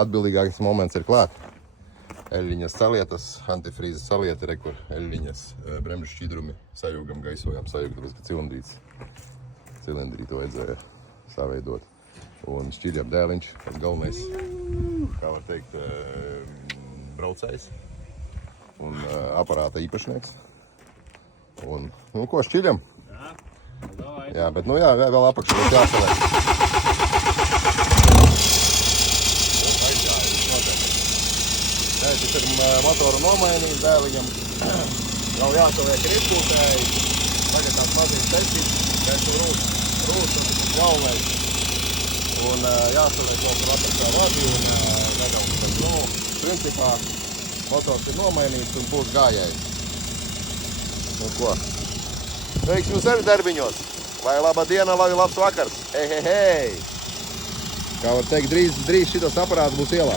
Atbildīgākais moments ir klāt. Eļļiņas salietas, antifrīzes salieta, kur eļļiņas bremžu šķidrumi sajūgam, gaisojam sajūg, tāpēc, ka cilindrītu vajadzēja saveidot. Un šķidrjap dēliņš, tas galvenais, kā var teikt, braucējs un aparāta īpašnieks. Un, nu, ko šķidrjam? Jā, bet, nu jā, vēl apakšā būs jāsaliek. Tas ir motoru nomainīt dēliņam. Vēl jāsaliek ripūtēji. Tagad tās mazīs testīt, ka es rūs un galvenais. Un jāsaliek vēl tur apakšā vadi un nedaudz tas. Nu, principā motors ir nomainīts un būs gājējs. Nu ko? Veiks jūs arī darbiņos. Lai laba diena, lai labs vakars. Hei, hei, hei. Kā var teikt, drīz šitos aparāts būs ielā.